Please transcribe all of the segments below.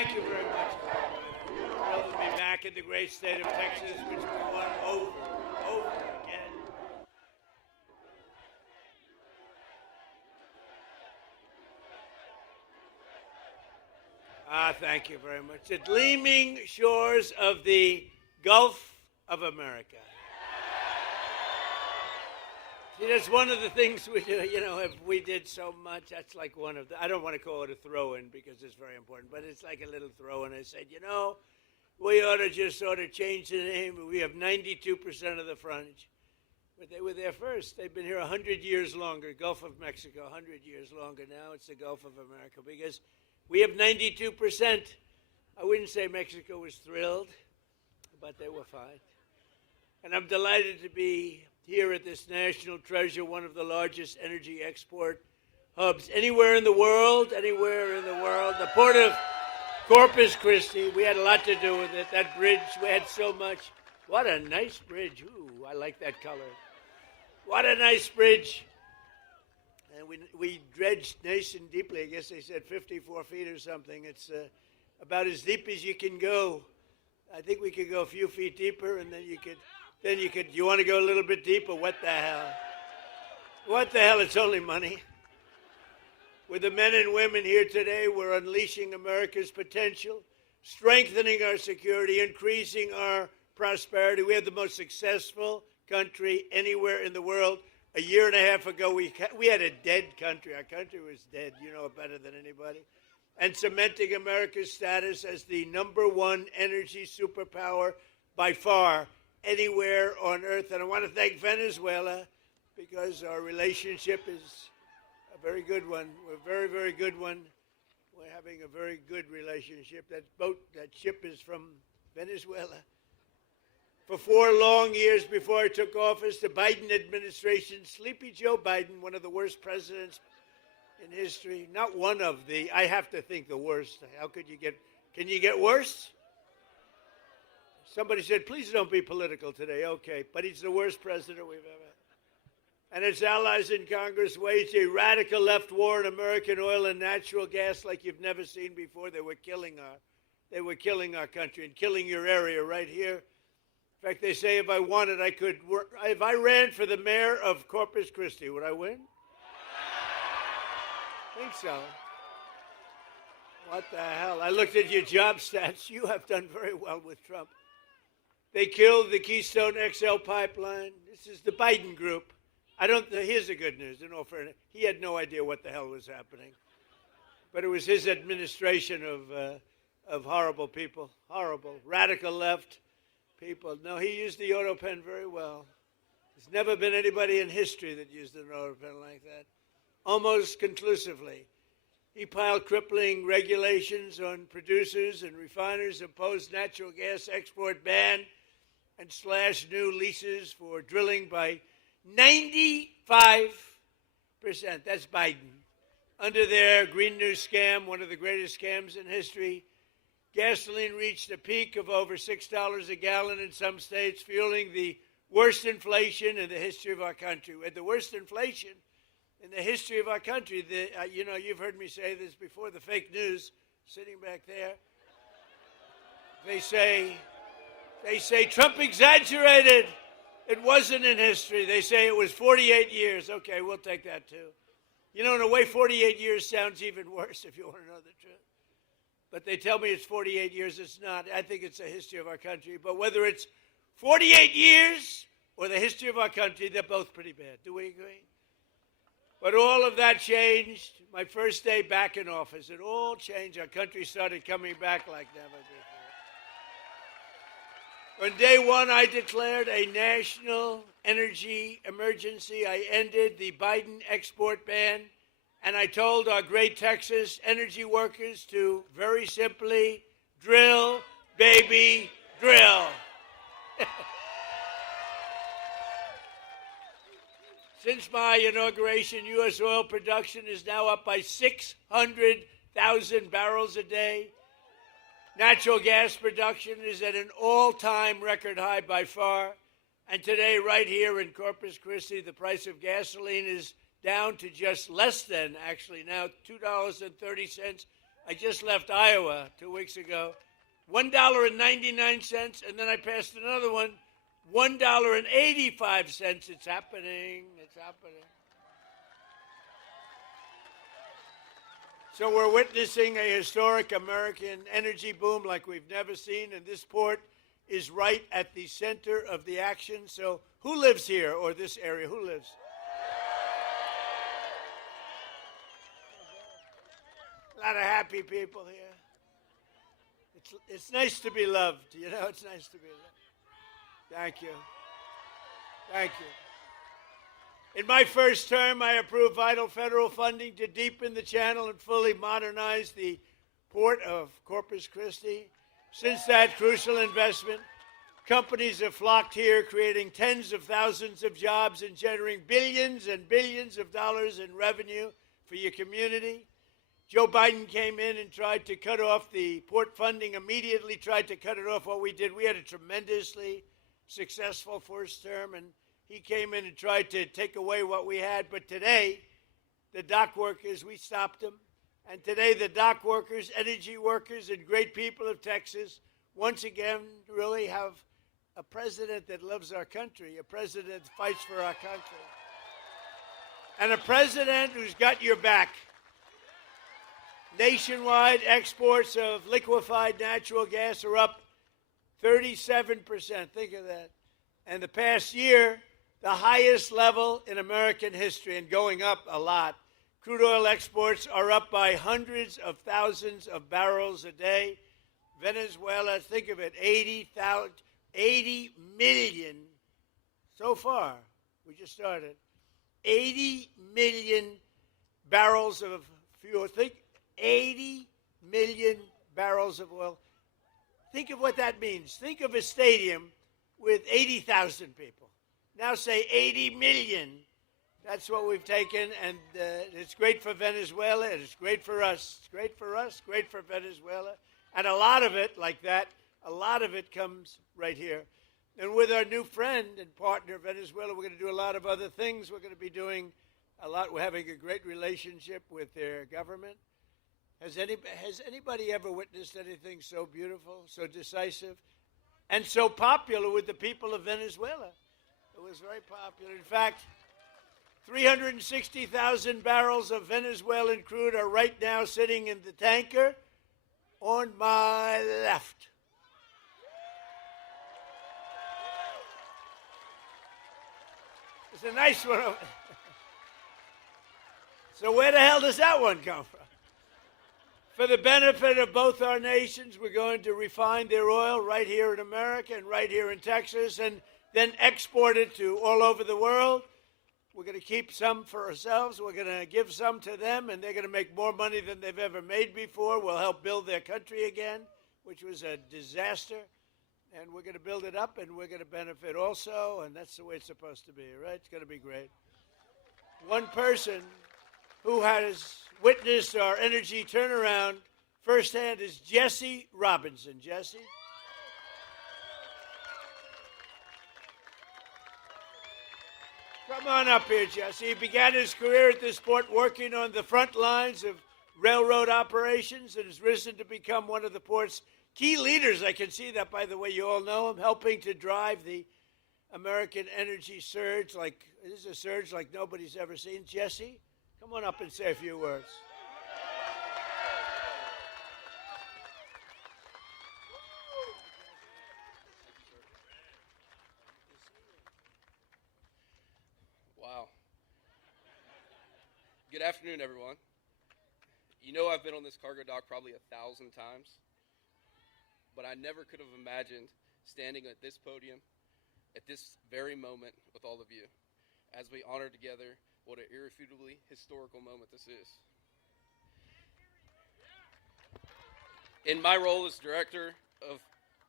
Thank you very much. Thrilled to be back in the great state of Texas, which we won over again. Thank you very much. The gleaming shores of the Gulf of America. See, that's one of the things we do, if we did so much, that's like one of the, I don't want to call it a throw-in because it's very important, but it's like a little throw-in. I said, we ought to just sort of change the name. We have 92% of the frontage. But they were there first. They've been here 100 years longer. Gulf of Mexico, 100 years longer now. It's the Gulf of America because we have 92%. I wouldn't say Mexico was thrilled, but they were fine. And I'm delighted to be here at this national treasure, one of the largest energy export hubs anywhere in the world, The port of Corpus Christi, we had a lot to do with it. That bridge, we had so much. What a nice bridge. Ooh, I like that color. What a nice bridge. And we dredged nice and deeply. I guess they said 54 feet or something. It's about as deep as you can go. I think we could go a few feet deeper, and then you could, you want to go a little bit deeper? What the hell? What the hell? It's only money. With the men and women here today, we're unleashing America's potential, strengthening our security, increasing our prosperity. We have the most successful country anywhere in the world. A year and a half ago, we had a dead country. Our country was dead. You know it better than anybody. And cementing America's status as the #1 energy superpower by far anywhere on earth. And I want to thank Venezuela because our relationship is a very good one. We're a very, very good one. We're having a very good relationship. That ship is from Venezuela. For 4 long years before I took office, the Biden administration, Sleepy Joe Biden, one of the worst presidents in history, not one of the, I have to think the worst. How could you can you get worse? Somebody said, please don't be political today. Okay, but he's the worst president we've ever had. And its allies in Congress waged a radical left war on American oil and natural gas like you've never seen before. They were killing our country and killing your area right here. In fact, they say if I wanted, I could work. If I ran for the mayor of Corpus Christi, would I win? I think so. What the hell? I looked at your job stats. You have done very well with Trump. They killed the Keystone XL pipeline. This is the Biden group. Here's the good news. In all fairness, he had no idea what the hell was happening. But it was his administration of horrible people, horrible, radical left people. No, he used the auto pen very well. There's never been anybody in history that used an auto pen like that. Almost conclusively. He piled crippling regulations on producers and refiners, imposed natural gas export ban, and slashed new leases for drilling by 95%. That's Biden. Under their Green New scam, one of the greatest scams in history, gasoline reached a peak of over $6 a gallon in some states, fueling the worst inflation in the history of our country. We had the worst inflation in the history of our country. You've heard me say this before, the fake news sitting back there. They say Trump exaggerated. It wasn't in history. They say it was 48 years. Okay, we'll take that too. In a way, 48 years sounds even worse if you want to know the truth. But they tell me it's 48 years. It's not. I think it's the history of our country. But whether it's 48 years or the history of our country, they're both pretty bad. Do we agree? But all of that changed. My first day back in office, it all changed. Our country started coming back like never before. On day one, I declared a national energy emergency. I ended the Biden export ban, and I told our great Texas energy workers to very simply drill, baby, drill. Since my inauguration, U.S. oil production is now up by 600,000 barrels a day. Natural gas production is at an all-time record high by far. And today, right here in Corpus Christi, the price of gasoline is down to just less than, actually now, $2.30 I just left Iowa 2 weeks ago. $1.99, and then I passed another one, $1.85. It's happening. It's happening. So we're witnessing a historic American energy boom like we've never seen, and this port is right at the center of the action. So who lives here or this area? Who lives? A lot of happy people here. It's nice to be loved. You know, it's nice to be loved. Thank you. Thank you. In my first term, I approved vital federal funding to deepen the channel and fully modernize the port of Corpus Christi. Since that crucial investment, companies have flocked here, creating tens of thousands of jobs and generating billions and billions of dollars in revenue for your community. Joe Biden came in and tried to cut off the port funding, immediately tried to cut it off. What we did, we had a tremendously successful first term, and he came in and tried to take away what we had. But today, the dock workers, we stopped them. And today, the dock workers, energy workers, and great people of Texas once again really have a president that loves our country, a president that fights for our country, and a president who's got your back. Nationwide exports of liquefied natural gas are up 37%. Think of that. And the past year, the highest level in American history, and going up a lot. Crude oil exports are up by hundreds of thousands of barrels a day. Venezuela, think of it, 80 million so far. We just started. 80 million barrels of fuel. Think 80 million barrels of oil. Think of what that means. Think of a stadium with 80,000 people. Now say 80 million. That's what we've taken, and it's great for Venezuela, and it's great for us. It's great for us, great for Venezuela. And a lot of it, like that, a lot of it comes right here. And with our new friend and partner, Venezuela, we're going to do a lot of other things. We're going to be doing a lot. We're having a great relationship with their government. Has anybody ever witnessed anything so beautiful, so decisive, and so popular with the people of Venezuela? It was very popular. In fact, 360,000 barrels of Venezuelan crude are right now sitting in the tanker on my left. It's a nice one. So where the hell does that one come from? For the benefit of both our nations, we're going to refine their oil right here in America and right here in Texas, and then export it to all over the world. We're going to keep some for ourselves. We're going to give some to them, and they're going to make more money than they've ever made before. We'll help build their country again, which was a disaster. And we're going to build it up, and we're going to benefit also, and that's the way it's supposed to be, right? It's going to be great. One person who has witnessed our energy turnaround firsthand is Jesse Robinson. Jesse? Come on up here, Jesse. He began his career at this port working on the front lines of railroad operations and has risen to become one of the port's key leaders. I can see that, by the way. You all know him, helping to drive the American energy surge. This is a surge like nobody's ever seen. Jesse, come on up and say a few words. Wow. Good afternoon, everyone. You know, I've been on this cargo dock probably 1,000 times, but I never could have imagined standing at this podium at this very moment with all of you as we honor together what an irrefutably historical moment this is. In my role as Director of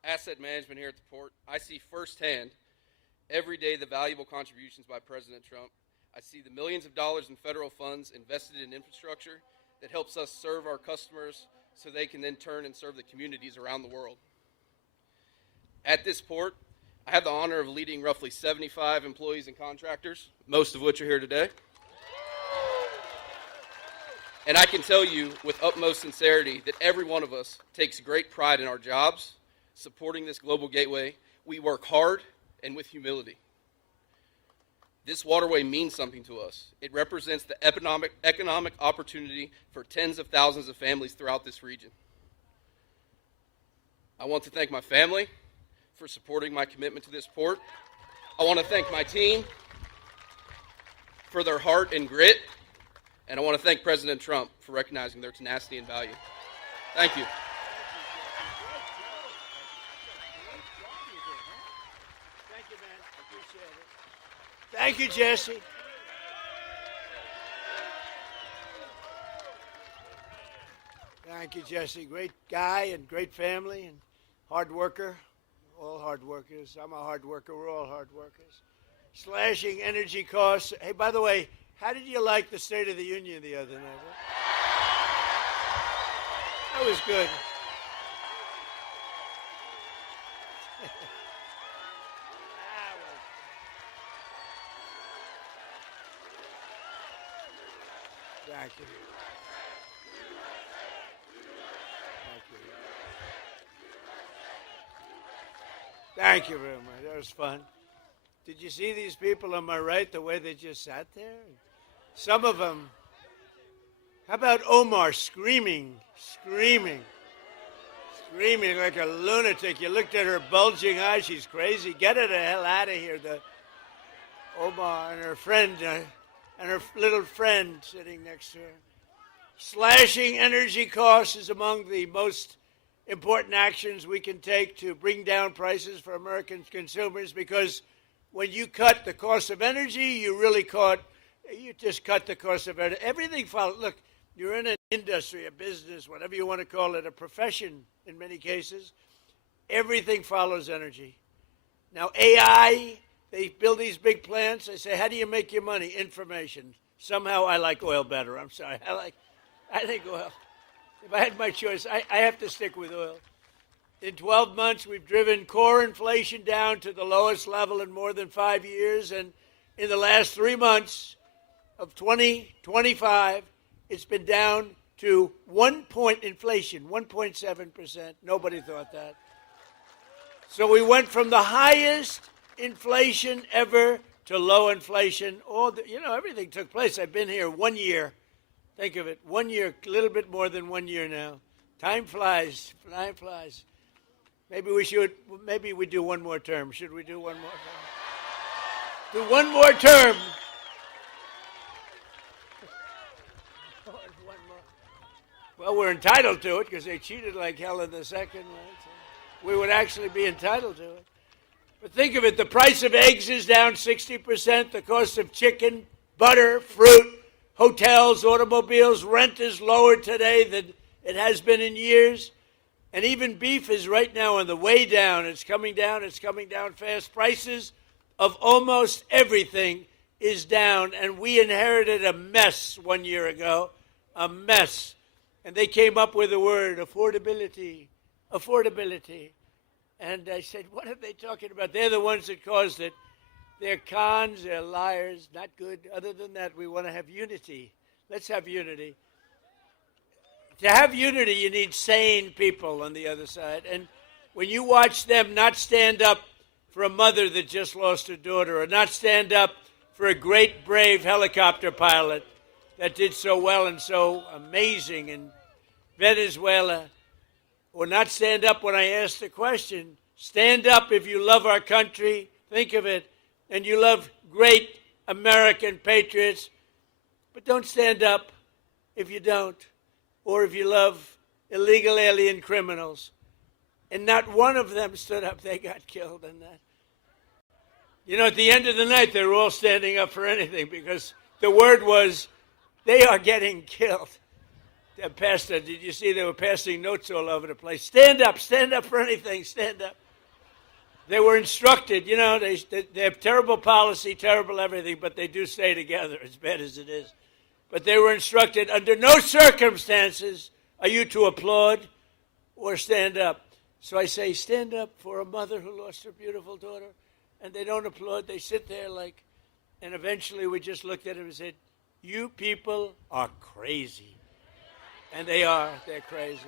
Asset Management here at the port, I see firsthand every day the valuable contributions by President Trump. I see the millions of dollars in federal funds invested in infrastructure that helps us serve our customers so they can then turn and serve the communities around the world. At this port, I have the honor of leading roughly 75 employees and contractors, most of which are here today. And I can tell you with utmost sincerity that every one of us takes great pride in our jobs, supporting this global gateway. We work hard and with humility. This waterway means something to us. It represents the economic opportunity for tens of thousands of families throughout this region. I want to thank my family for supporting my commitment to this port. I want to thank my team for their heart and grit. And I want to thank President Trump for recognizing their tenacity and value. Thank you. Thank you, man. I appreciate it. Thank you, Jesse. Thank you, Jesse. Great guy and great family and hard worker. All hard workers. I'm a hard worker. We're all hard workers. Slashing energy costs. Hey, by the way, how did you like the State of the Union the other night? That was good. Thank you. Thank you. Thank you very much. That was fun. Did you see these people on my right, the way they just sat there? Some of them. How about Omar screaming like a lunatic? You looked at her bulging eyes. She's crazy. Get her the hell out of here. Omar and her friend, and her little friend sitting next to her. Slashing energy costs is among the most important actions we can take to bring down prices for American consumers, because when you cut the cost of energy, you just cut the cost of energy. Everything follows. Look, you're in an industry, a business, whatever you want to call it, a profession in many cases. Everything follows energy. Now, AI, they build these big plants. They say, how do you make your money? Information. Somehow I like oil better. I'm sorry. I think oil. If I had my choice, I have to stick with oil. In 12 months, we've driven core inflation down to the lowest level in more than 5 years. And in the last 3 months of 2025, it's been down to 1 point inflation, 1.7%. Nobody thought that. So we went from the highest inflation ever to low inflation. Everything took place. I've been here 1 year. Think of it, 1 year, a little bit more than 1 year now. Time flies. Time flies. Maybe we do one more term. Should we do one more term? Do one more term. Well, we're entitled to it because they cheated like hell in the second one. So we would actually be entitled to it. But think of it, the price of eggs is down 60%, the cost of chicken, butter, fruit, hotels, automobiles, rent is lower today than it has been in years. And even beef is right now on the way down. It's coming down fast. Prices of almost everything is down. And we inherited a mess 1 year ago, a mess. And they came up with the word affordability. And I said, what are they talking about? They're the ones that caused it. They're cons, they're liars, not good. Other than that, we want to have unity. Let's have unity. To have unity, you need sane people on the other side. And when you watch them not stand up for a mother that just lost her daughter, or not stand up for a great, brave helicopter pilot that did so well and so amazing in Venezuela, or not stand up when I asked the question, stand up if you love our country, think of it, and you love great American patriots, but don't stand up if you don't. Or if you love illegal alien criminals. And not one of them stood up. They got killed in that. At the end of the night, they were all standing up for anything because the word was, they are getting killed. Pastor, did you see they were passing notes all over the place? Stand up for anything, stand up. They were instructed, they have terrible policy, terrible everything, but they do stay together, as bad as it is. But they were instructed, under no circumstances are you to applaud or stand up. So I say, stand up for a mother who lost her beautiful daughter. And they don't applaud. They sit there and eventually we just looked at him and said, you people are crazy. And they are. They're crazy.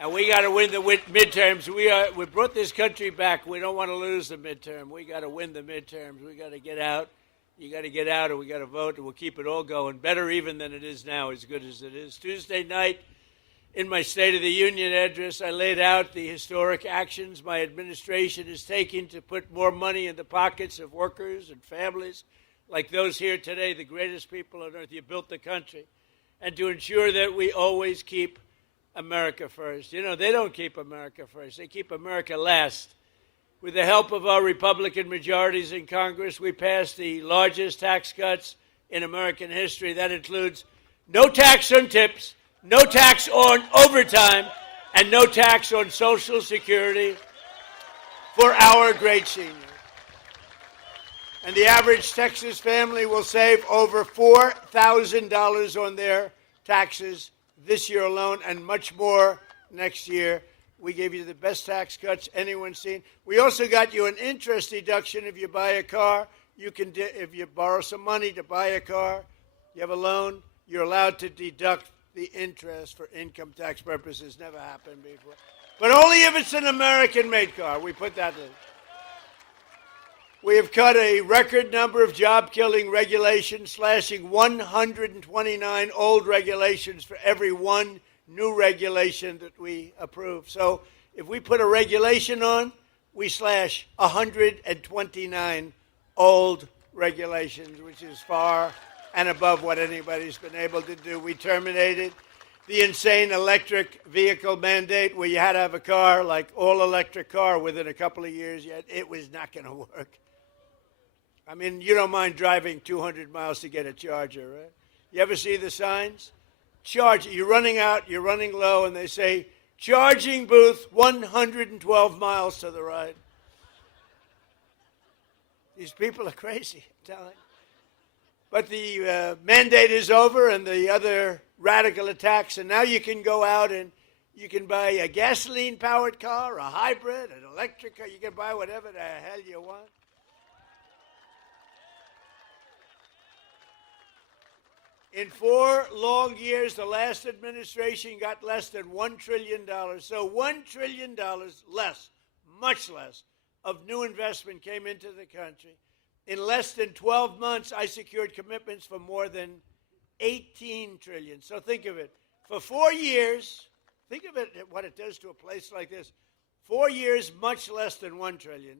And we got to win the midterms. We brought this country back. We don't want to lose the midterm. We got to win the midterms. We got to get out. You got to get out, or we got to vote, and we'll keep it all going. Better even than it is now, as good as it is. Tuesday night, in my State of the Union address, I laid out the historic actions my administration is taking to put more money in the pockets of workers and families like those here today, the greatest people on earth. You built the country. And to ensure that we always keep America first. You know, they don't keep America first. They keep America last. With the help of our Republican majorities in Congress, we passed the largest tax cuts in American history. That includes no tax on tips, no tax on overtime, and no tax on Social Security for our great seniors. And the average Texas family will save over $4,000 on their taxes this year alone, and much more next year. We gave you the best tax cuts anyone's seen. We also got you an interest deduction if you buy a car. You can, if you borrow some money to buy a car, you have a loan, you're allowed to deduct the interest for income tax purposes. Never happened before. But only if it's an American-made car. We put that in. We have cut a record number of job-killing regulations, slashing 129 old regulations for every one new regulation that we approve. So if we put a regulation on, we slash 129 old regulations, which is far and above what anybody's been able to do. We terminated the insane electric vehicle mandate where you had to have a car, like all-electric car, within a couple of years. Yet it was not going to work. I mean, you don't mind driving 200 miles to get a charger, right? You ever see the signs? Charge. You're running out, you're running low, and they say, charging booth 112 miles to the right. These people are crazy, I'm telling you. But the mandate is over and the other radical attacks, and now you can go out and you can buy a gasoline-powered car, a hybrid, an electric car. You can buy whatever the hell you want. In 4 long years, the last administration got less than $1 trillion. So $1 trillion less, much less, of new investment came into the country. In less than 12 months, I secured commitments for more than $18 trillion. So think of it. For 4 years, think of it, what it does to a place like this. 4 years, much less than $1 trillion.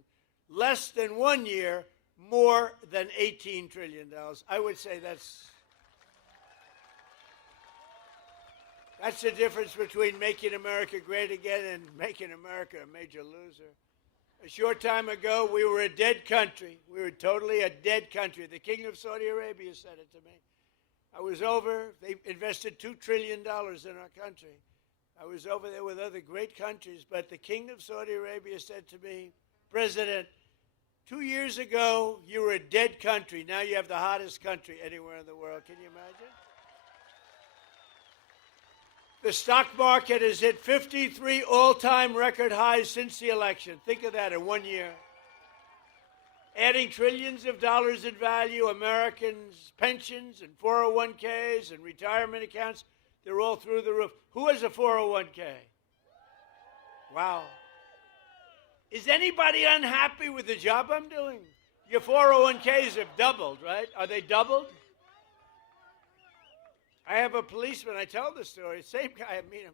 Less than 1 year, more than $18 trillion. I would say that's the difference between making America great again and making America a major loser. A short time ago, we were a dead country. We were totally a dead country. The King of Saudi Arabia said it to me. I was over. They invested $2 trillion in our country. I was over there with other great countries, but the King of Saudi Arabia said to me, President, 2 years ago, you were a dead country. Now you have the hottest country anywhere in the world. Can you imagine? The stock market has hit 53 all-time record highs since the election. Think of that in 1 year. Adding trillions of dollars in value, Americans' pensions and 401ks and retirement accounts, they're all through the roof. Who has a 401k? Wow. Is anybody unhappy with the job I'm doing? Your 401ks have doubled, right? Are they doubled? I have a policeman, I tell the story, same guy, I meet him,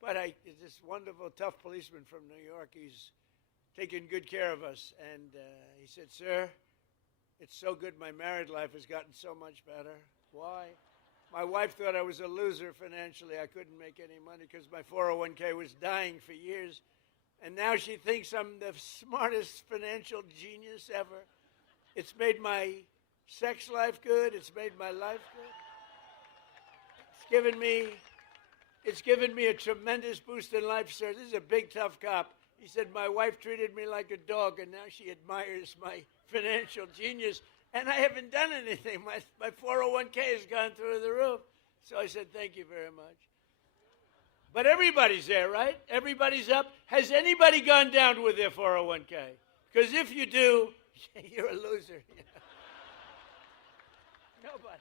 but this wonderful, tough policeman from New York. He's taking good care of us. And he said, sir, it's so good my married life has gotten so much better. Why? My wife thought I was a loser financially. I couldn't make any money because my 401k was dying for years. And now she thinks I'm the smartest financial genius ever. It's made my sex life good. It's made my life good. It's given me a tremendous boost in life, sir. This is a big, tough cop. He said, my wife treated me like a dog, and now she admires my financial genius, and I haven't done anything. My 401k has gone through the roof. So I said, thank you very much. But everybody's there, right? Everybody's up. Has anybody gone down with their 401k? Because if you do, you're a loser. Nobody.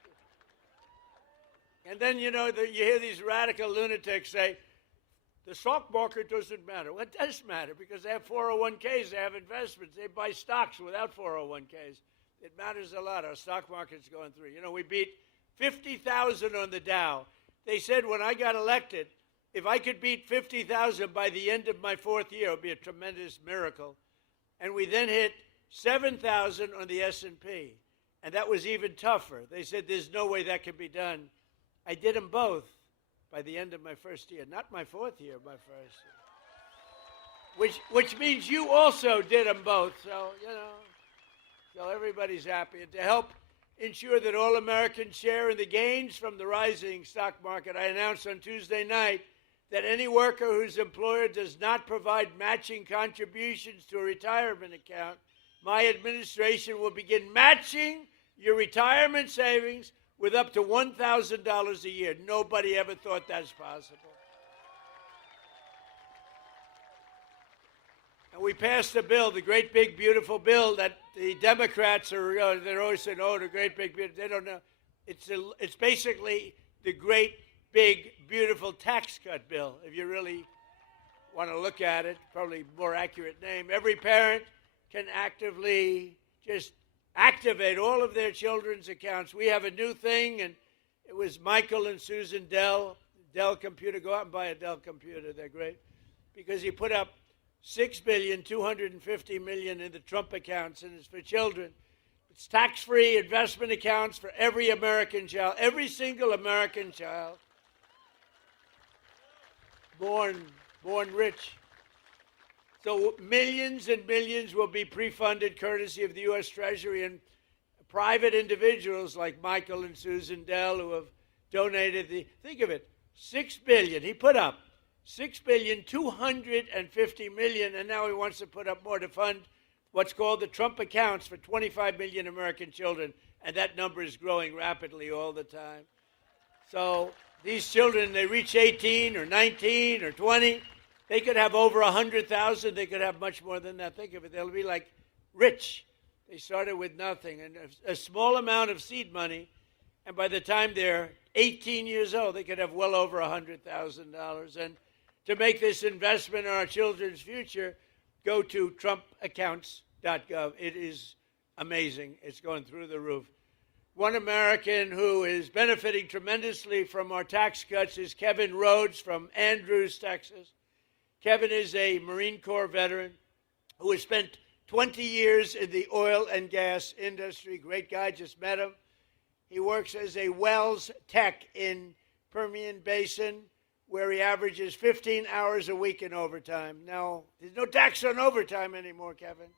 And then, you hear these radical lunatics say, the stock market doesn't matter. Well, it does matter because they have 401ks, they have investments, they buy stocks without 401ks. It matters a lot. Our stock market's going through. We beat 50,000 on the Dow. They said when I got elected, if I could beat 50,000 by the end of my 4th year, it would be a tremendous miracle. And we then hit 7,000 on the S&P. And that was even tougher. They said there's no way that can be done. I did them both by the end of my 1st year. Not my 4th year, my 1st year. Which means you also did them both. So, so everybody's happy. And to help ensure that all Americans share in the gains from the rising stock market, I announced on Tuesday night that any worker whose employer does not provide matching contributions to a retirement account, my administration will begin matching your retirement savings with up to $1,000 a year. Nobody ever thought that's possible. And we passed a bill, the great big beautiful bill that the Democrats are, they're always saying, oh, the great big beautiful, they don't know. It's basically the great big beautiful tax cut bill, if you really want to look at it, probably more accurate name. Every parent can actively just activate all of their children's accounts. We have a new thing, and it was Michael and Susan Dell Computer. Go out and buy a Dell computer. They're great. Because he put up $6,250,000,000 in the Trump accounts, and it's for children. It's tax-free investment accounts for every American child, every single American child born rich. So millions and millions will be pre-funded courtesy of the U.S. Treasury, and private individuals like Michael and Susan Dell who have donated think of it, $6 billion. He put up $6,250,000,000, and now he wants to put up more to fund what's called the Trump accounts for 25 million American children, and that number is growing rapidly all the time. So these children, they reach 18 or 19 or 20, they could have over 100,000. They could have much more than that. Think of it. They'll be like rich. They started with nothing. And a small amount of seed money, and by the time they're 18 years old, they could have well over $100,000. And to make this investment in our children's future, go to trumpaccounts.gov. It is amazing. It's going through the roof. One American who is benefiting tremendously from our tax cuts is Kevin Rhodes from Andrews, Texas. Kevin is a Marine Corps veteran who has spent 20 years in the oil and gas industry. Great guy, just met him. He works as a wells tech in Permian Basin, where he averages 15 hours a week in overtime. Now, there's no tax on overtime anymore, Kevin.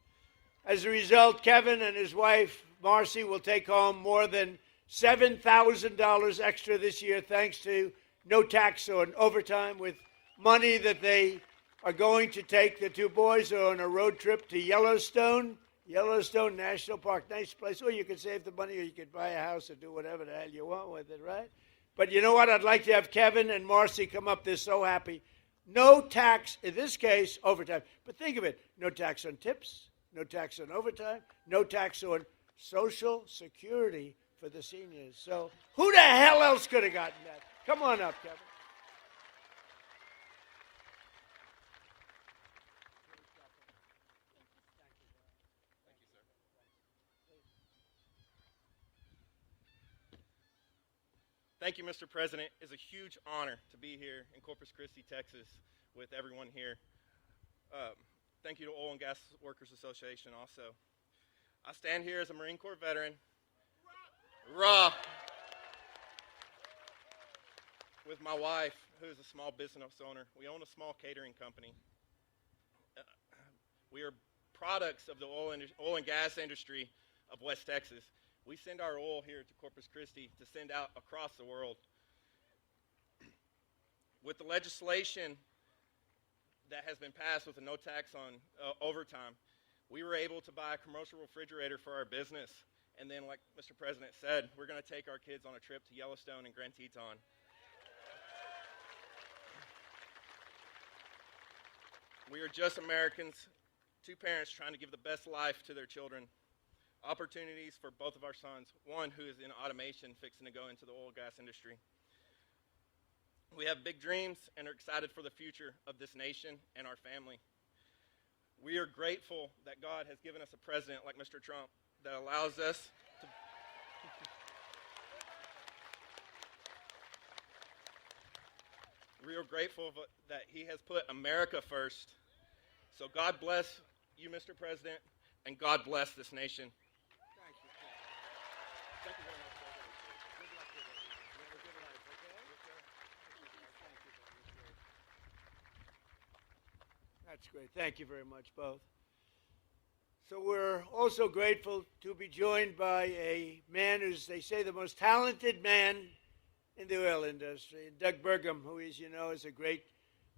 As a result, Kevin and his wife, Marcy, will take home more than $7,000 extra this year thanks to no tax on overtime, with money that they are going to take. The two boys are on a road trip to Yellowstone National Park. Nice place. Or you could save the money, or you could buy a house or do whatever the hell you want with it, right? But you know what? I'd like to have Kevin and Marcy come up. They're so happy. No tax, in this case, overtime. But think of it. No tax on tips, no tax on overtime, no tax on Social Security for the seniors. So who the hell else could have gotten that? Come on up, Kevin. Thank you, Mr. President. It's a huge honor to be here in Corpus Christi, Texas, with everyone here. Thank you to Oil and Gas Workers Association also. I stand here as a Marine Corps veteran. Rah! With my wife, who is a small business owner. We own a small catering company. We are products of the oil and gas industry of West Texas. We send our oil here to Corpus Christi to send out across the world. With the legislation that has been passed with a no tax on overtime, we were able to buy a commercial refrigerator for our business. And then, like Mr. President said, we're going to take our kids on a trip to Yellowstone and Grand Teton. We are just Americans, two parents trying to give the best life to their children. Opportunities for both of our sons, one who is in automation fixing to go into the oil and gas industry. We have big dreams and are excited for the future of this nation and our family. We are grateful that God has given us a president like Mr. Trump that allows us to we are grateful that he has put America first. So God bless you, Mr. President, and God bless this nation. Thank you. Thank you very much, President. Good luck with everything. You have a good life, okay? Thank you. That's great. Thank you very much, both. So we're also grateful to be joined by a man who's, they say, the most talented man in the oil industry. Doug Burgum, who, as you know, is a great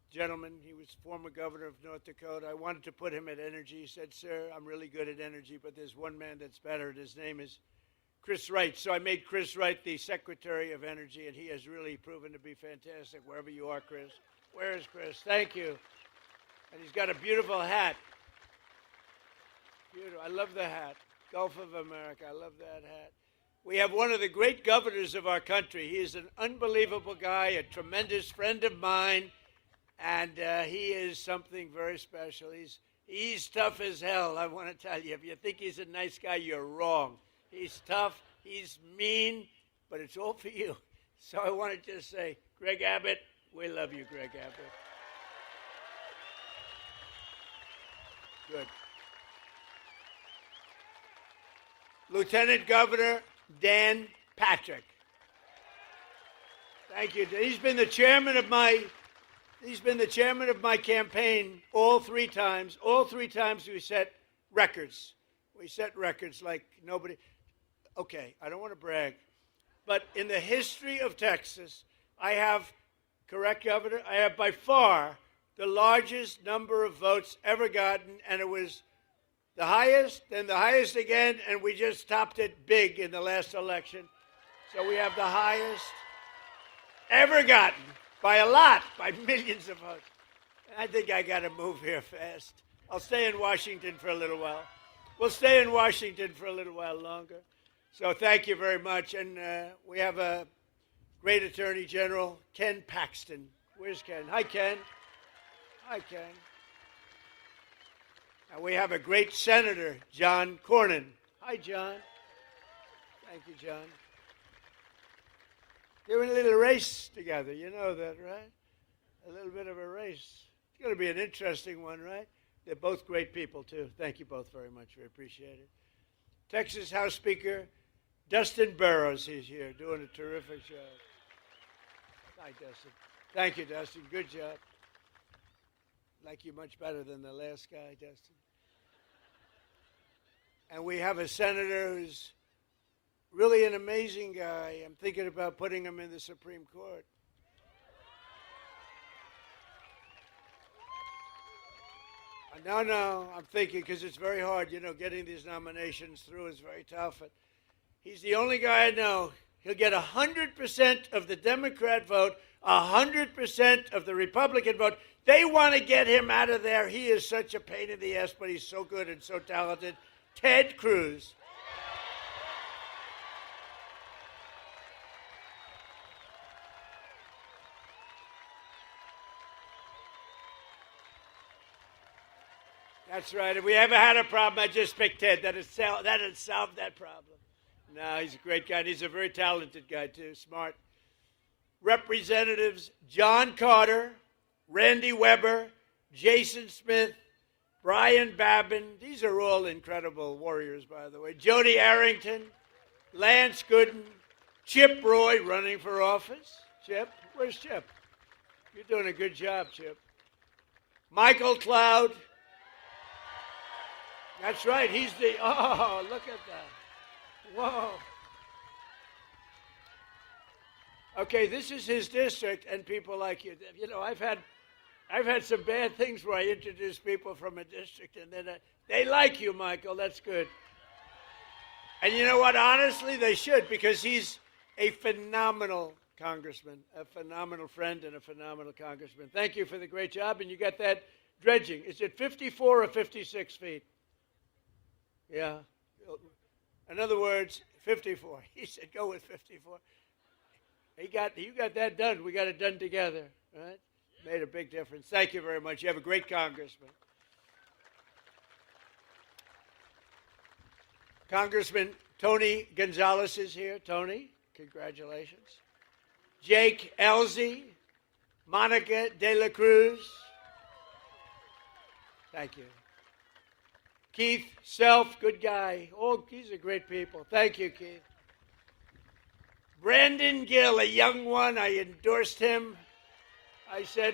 gentleman. He was former governor of North Dakota. I wanted to put him at energy. He said, sir, I'm really good at energy, but there's one man that's better, and his name is Chris Wright. So I made Chris Wright the Secretary of Energy, and he has really proven to be fantastic, wherever you are, Chris. Where is Chris? Thank you. And he's got a beautiful hat. Beautiful. I love the hat. Gulf of America. I love that hat. We have one of the great governors of our country. He is an unbelievable guy, a tremendous friend of mine, and he is something very special. He's tough as hell, I want to tell you. If you think he's a nice guy, you're wrong. He's tough, he's mean, but it's all for you. So I want to just say, Greg Abbott, we love you, Greg Abbott. Good. Lieutenant Governor Dan Patrick. Thank you. He's been the chairman of my campaign all three times. All three times we set records. We set records like nobody. Okay, I don't want to brag, but in the history of Texas, I have, correct, Governor, I have by far the largest number of votes ever gotten, and it was the highest, then the highest again, and we just topped it big in the last election. So we have the highest ever gotten by a lot, by millions of votes. I think I got to move here fast. I'll stay in Washington for a little while. We'll stay in Washington for a little while longer. So thank you very much. And we have a great Attorney General, Ken Paxton. Where's Ken? Hi, Ken. Hi, Ken. And we have a great Senator, John Cornyn. Hi, John. Thank you, John. They're in a little race together. You know that, right? A little bit of a race. It's going to be an interesting one, right? They're both great people, too. Thank you both very much. We appreciate it. Texas House Speaker Dustin Burrows, he's here, doing a terrific job. Hi, Dustin. Thank you, Dustin. Good job. Like you much better than the last guy, Dustin. And we have a senator who's really an amazing guy. I'm thinking about putting him in the Supreme Court. No, I'm thinking, because it's very hard, getting these nominations through is very tough. And he's the only guy I know. He'll get 100% of the Democrat vote, 100% of the Republican vote. They want to get him out of there. He is such a pain in the ass, but he's so good and so talented. Ted Cruz. That's right. If we ever had a problem, I'd just pick Ted. That'd solve that problem. No, he's a great guy. He's a very talented guy, too. Smart. Representatives John Carter, Randy Weber, Jason Smith, Brian Babin. These are all incredible warriors, by the way. Jody Arrington, Lance Gooden, Chip Roy running for office. Chip? Where's Chip? You're doing a good job, Chip. Michael Cloud. That's right. He's the, oh, look at that. Whoa. Okay, this is his district, and people like you. I've had some bad things where I introduce people from a district, and then they like you, Michael. That's good. And you know what? Honestly, they should, because he's a phenomenal congressman, a phenomenal friend, and a phenomenal congressman. Thank you for the great job, and you got that dredging. Is it 54 or 56 feet? Yeah. In other words, 54. He said, go with 54. You got that done. We got it done together, right? Made a big difference. Thank you very much. You have a great congressman. Congressman Tony Gonzalez is here. Tony, congratulations. Jake Elzey, Monica De La Cruz. Thank you. Keith Self, good guy. Oh, these are great people. Thank you, Keith. Brandon Gill, a young one. I endorsed him. I said,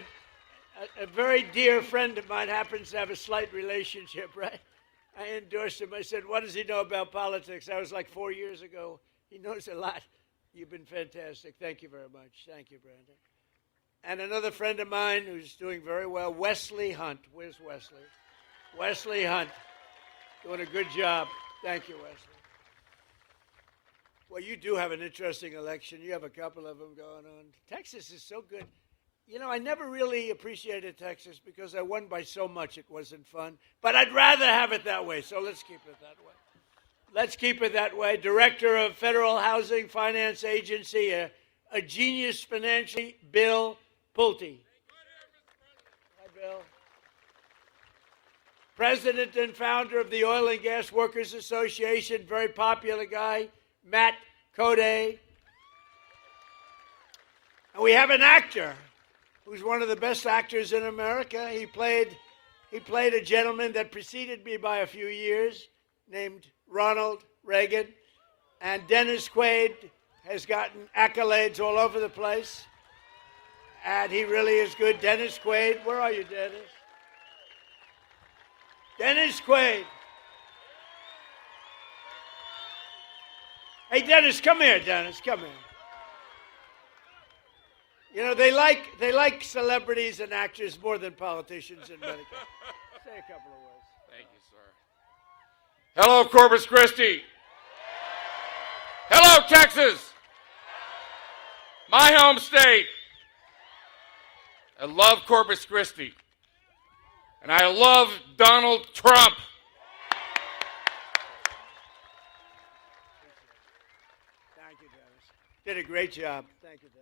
a very dear friend of mine happens to have a slight relationship, right? I endorsed him. I said, what does he know about politics? That was like 4 years ago. He knows a lot. You've been fantastic. Thank you very much. Thank you, Brandon. And another friend of mine who's doing very well, Wesley Hunt. Where's Wesley? Wesley Hunt. Doing a good job. Thank you, Wesley. Well, you do have an interesting election. You have a couple of them going on. Texas is so good. You know, I never really appreciated Texas because I won by so much it wasn't fun. But I'd rather have it that way, so let's keep it that way. Let's keep it that way. Director of Federal Housing Finance Agency, a genius financially, Bill Pulte. Hi, Bill. President and founder of the Oil and Gas Workers Association, very popular guy, Matt Code. And we have an actor who's one of the best actors in America. He played a gentleman that preceded me by a few years named Ronald Reagan. And Dennis Quaid has gotten accolades all over the place. And he really is good. Dennis Quaid, where are you, Dennis? Dennis Quaid. Hey, Dennis, come here, Dennis, come here. You know, they like celebrities and actors more than politicians in many cases. Say a couple of words. Thank you, sir. Hello, Corpus Christi. Hello, Texas. My home state. I love Corpus Christi. And I love Donald Trump. Thank you, Dennis. Did a great job. Thank you, Dennis.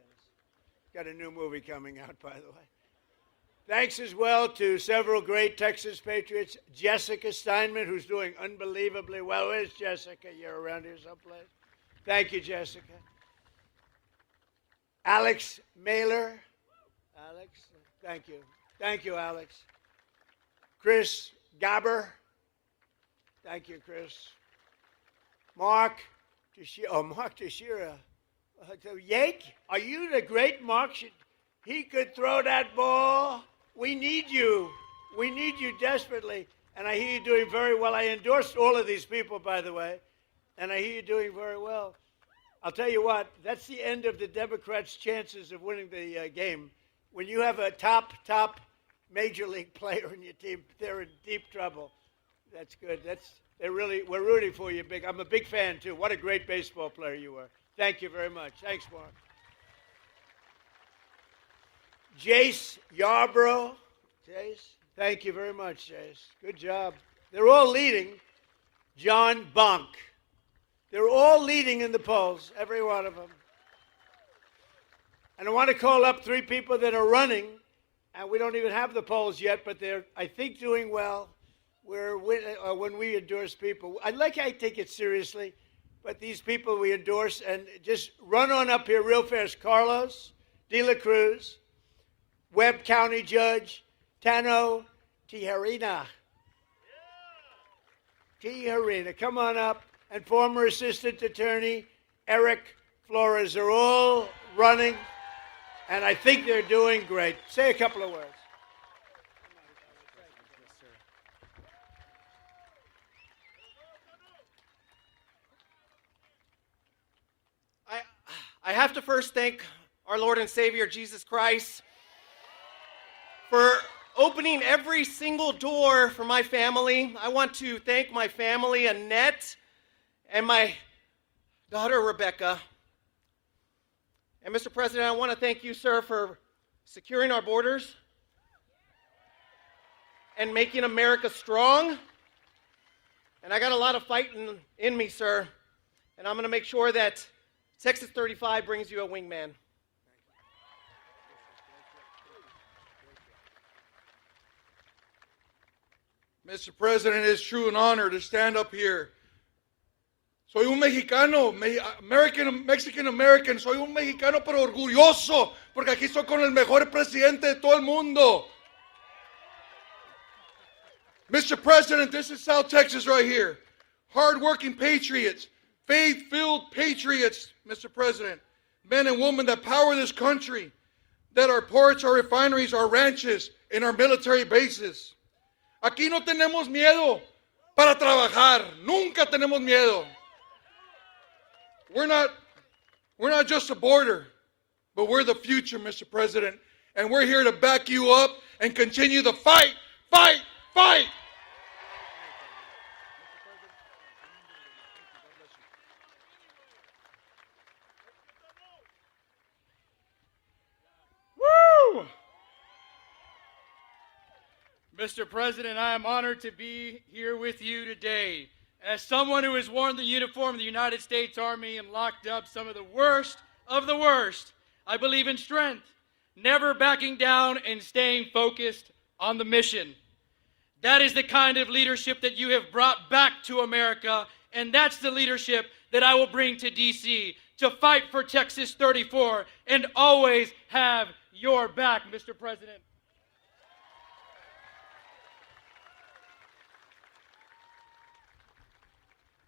Got a new movie coming out, by the way. Thanks as well to several great Texas patriots. Jessica Steinman, who's doing unbelievably well. Where's Jessica? You're around here someplace. Thank you, Jessica. Alex Mailer. Alex, thank you. Thank you, Alex. Chris Gabber. Thank you, Chris. Mark Teixeira. Yake, are you the great Mark? He could throw that ball. We need you. We need you desperately. And I hear you doing very well. I endorsed all of these people, by the way. And I hear you doing very well. I'll tell you what, that's the end of the Democrats' chances of winning the game. When you have a top major league player in your team, they're in deep trouble. That's good. We're rooting for you big. I'm a big fan, too. What a great baseball player you were. Thank you very much. Thanks, Mark. Jace Yarbrough. Jace, thank you very much, Jace. Good job. They're all leading. John Bonk. They're all leading in the polls, every one of them. And I want to call up 3 people that are running, and we don't even have the polls yet, but they're, I think, doing well. When we endorse people, I take it seriously, but these people we endorse, and just run on up here real fast. Carlos De La Cruz, Webb County Judge Tano Tijerina. Tijerina, come on up. And former Assistant Attorney Eric Flores are all running, and I think they're doing great. Say a couple of words. I have to first thank our Lord and Savior, Jesus Christ, for opening every single door for my family. I want to thank my family, Annette, and my daughter, Rebecca. And Mr. President, I want to thank you, sir, for securing our borders and making America strong. And I got a lot of fighting in me, sir. And I'm going to make sure that Texas 35 brings you a wingman. Mr. President, it's true an honor to stand up here. Soy un mexicano, Mexican American, soy un mexicano pero orgulloso, porque aquí estoy con el mejor presidente de todo el mundo. Mr. President, this is South Texas right here. Hard-working patriots, faith-filled patriots, Mr. President. Men and women that power this country, that our ports, our refineries, our ranches, and our military bases. Aquí no tenemos miedo para trabajar. Nunca tenemos miedo. We're not just a border, but we're the future, Mr. President. And we're here to back you up and continue the fight, fight, fight. Woo! Mr. President, I am honored to be here with you today. As someone who has worn the uniform of the United States Army and locked up some of the worst, I believe in strength, never backing down and staying focused on the mission. That is the kind of leadership that you have brought back to America, and that's the leadership that I will bring to D.C. to fight for Texas 34 and always have your back, Mr. President.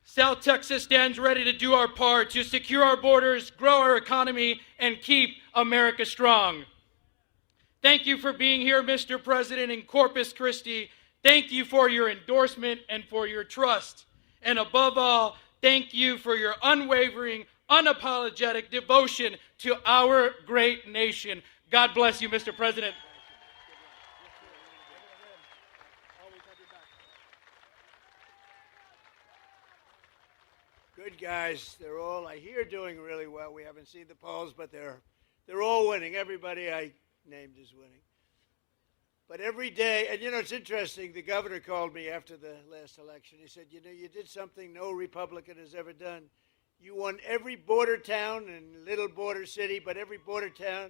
South Texas stands ready to do our part to secure our borders, grow our economy, and keep America strong. Thank you for being here, Mr. President, in Corpus Christi. Thank you for your endorsement and for your trust. And above all, thank you for your unwavering, unapologetic devotion to our great nation. God bless you, Mr. President. Good guys. They're all, I hear, doing really well. We haven't seen the polls, but they're all winning. Everybody I named is winning. But every day, and you know, it's interesting, the governor called me after the last election. He said, you know, you did something no Republican has ever done. You won every border town and little border city, but every border town,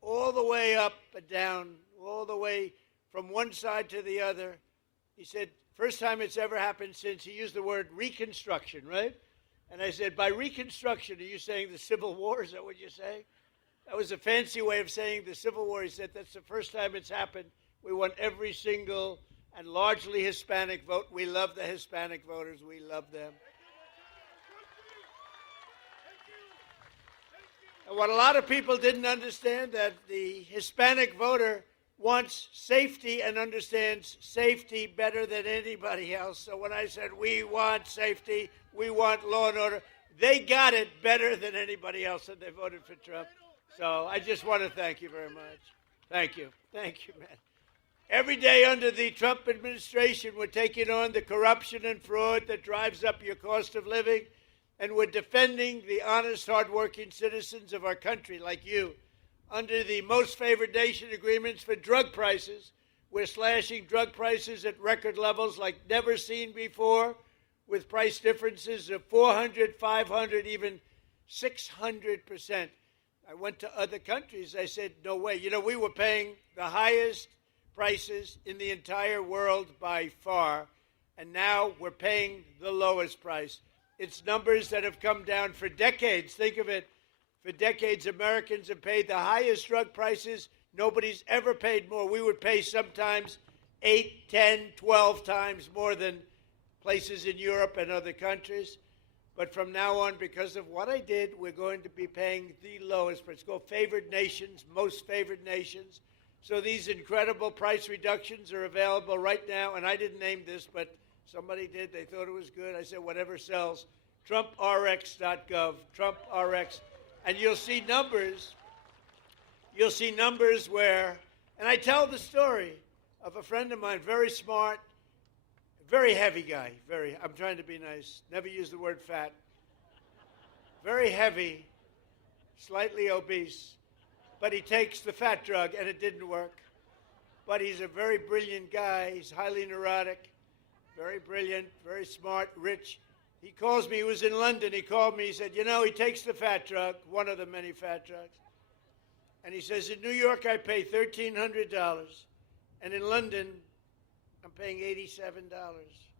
all the way up and down, all the way from one side to the other. He said, first time it's ever happened since, he used the word reconstruction, right? And I said, by reconstruction, are you saying the Civil War? Is that what you're saying? That was a fancy way of saying the Civil War. He said, that's the first time it's happened. We won every single and largely Hispanic vote. We love the Hispanic voters. We love them. And what a lot of people didn't understand, that the Hispanic voter wants safety and understands safety better than anybody else. So when I said we want safety, we want law and order, they got it better than anybody else, and they voted for Trump. So I just want to thank you very much. Thank you. Thank you, man. Every day under the Trump administration, we're taking on the corruption and fraud that drives up your cost of living, and we're defending the honest, hardworking citizens of our country like you. Under the most favored nation agreements for drug prices, we're slashing drug prices at record levels like never seen before, with price differences of 400, 500, even 600%. I went to other countries. I said, no way. You know, we were paying the highest prices in the entire world by far, and now we're paying the lowest price. It's numbers that have come down for decades. Think of it. For decades, Americans have paid the highest drug prices. Nobody's ever paid more. We would pay sometimes 8, 10, 12 times more than places in Europe and other countries. But from now on, because of what I did, we're going to be paying the lowest price. It's called favored nations, most favored nations. So these incredible price reductions are available right now. And I didn't name this, but somebody did. They thought it was good. I said, whatever sells. TrumpRx.gov, TrumpRx. And you'll see numbers. You'll see numbers where, and I tell the story of a friend of mine, very smart, very heavy guy. I'm trying to be nice. Never use the word fat. Very heavy, slightly obese. But he takes the fat drug, and it didn't work. But he's a very brilliant guy. He's highly neurotic, very brilliant, very smart, rich. He calls me. He was in London. He called me. He said, you know, he takes the fat drug, one of the many fat drugs. And he says, in New York, I pay $1,300. And in London, I'm paying $87.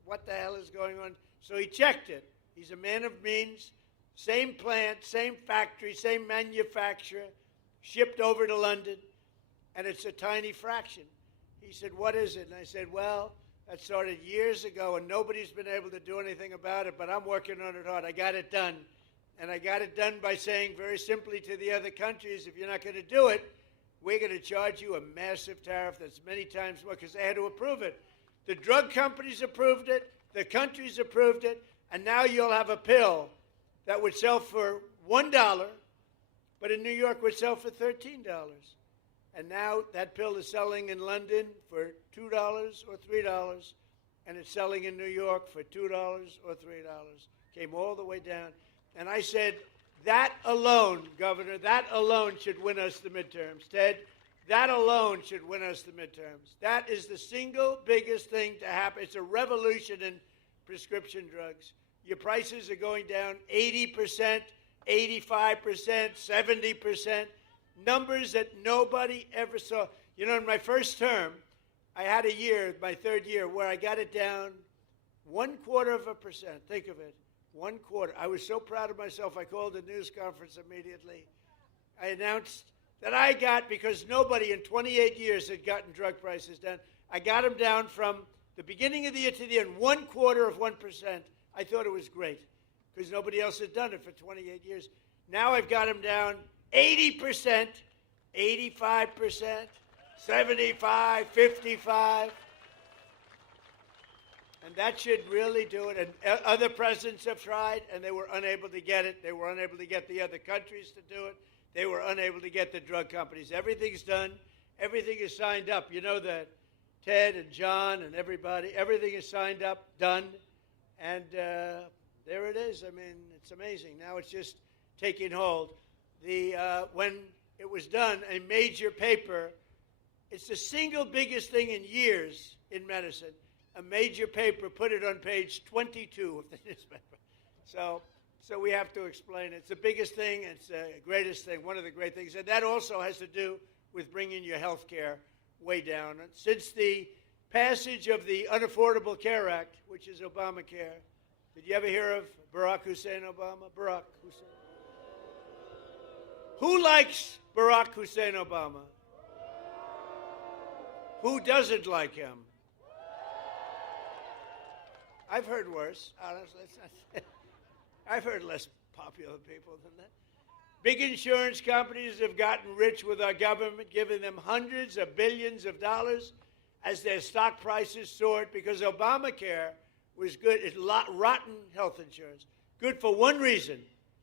What the hell is going on? So he checked it. He's a man of means. Same plant, same factory, same manufacturer, shipped over to London, and it's a tiny fraction. He said, what is it? And I said, well, that started years ago, and nobody's been able to do anything about it, but I'm working on it hard. I got it done. And I got it done by saying very simply to the other countries, if you're not going to do it, we're going to charge you a massive tariff that's many times more, because they had to approve it. The drug companies approved it, the countries approved it, and now you'll have a pill that would sell for $1, but in New York would sell for $13. And now that pill is selling in London for $2 or $3, and it's selling in New York for $2 or $3. Came all the way down. And I said, that alone, Governor, that alone should win us the midterms. Ted, that alone should win us the midterms. That is the single biggest thing to happen. It's a revolution in prescription drugs. Your prices are going down 80%, 85%, 70%, numbers that nobody ever saw. You know, in my first term, I had a year, my third year, where I got it down 0.25%. Think of it. 1/4. I was so proud of myself, I called a news conference immediately. I announced that I got, because nobody in 28 years had gotten drug prices down, I got them down from the beginning of the year to the end, 0.25%. I thought it was great, because nobody else had done it for 28 years. Now I've got them down 80%, 85%, 75, 55. And that should really do it. And other presidents have tried, and they were unable to get it. They were unable to get the other countries to do it. They were unable to get the drug companies. Everything's done. Everything is signed up. You know that, Ted and John and everybody, everything is signed up, done. And there it is. I mean, it's amazing. Now it's just taking hold. When it was done, a major paper, it's the single biggest thing in years in medicine. A major paper put it on page 22 of the newspaper. So we have to explain it. It's the biggest thing. It's the greatest thing, one of the great things. And that also has to do with bringing your health care way down. Since the passage of the Unaffordable Care Act, which is Obamacare, did you ever hear of Barack Hussein Obama? Barack Hussein. Who likes Barack Hussein Obama? Who doesn't like him? I've heard worse, honestly. I've heard less popular people than that. Big insurance companies have gotten rich with our government, giving them hundreds of billions of dollars as their stock prices soared, because Obamacare was good. It's rotten health insurance. Good for one reason,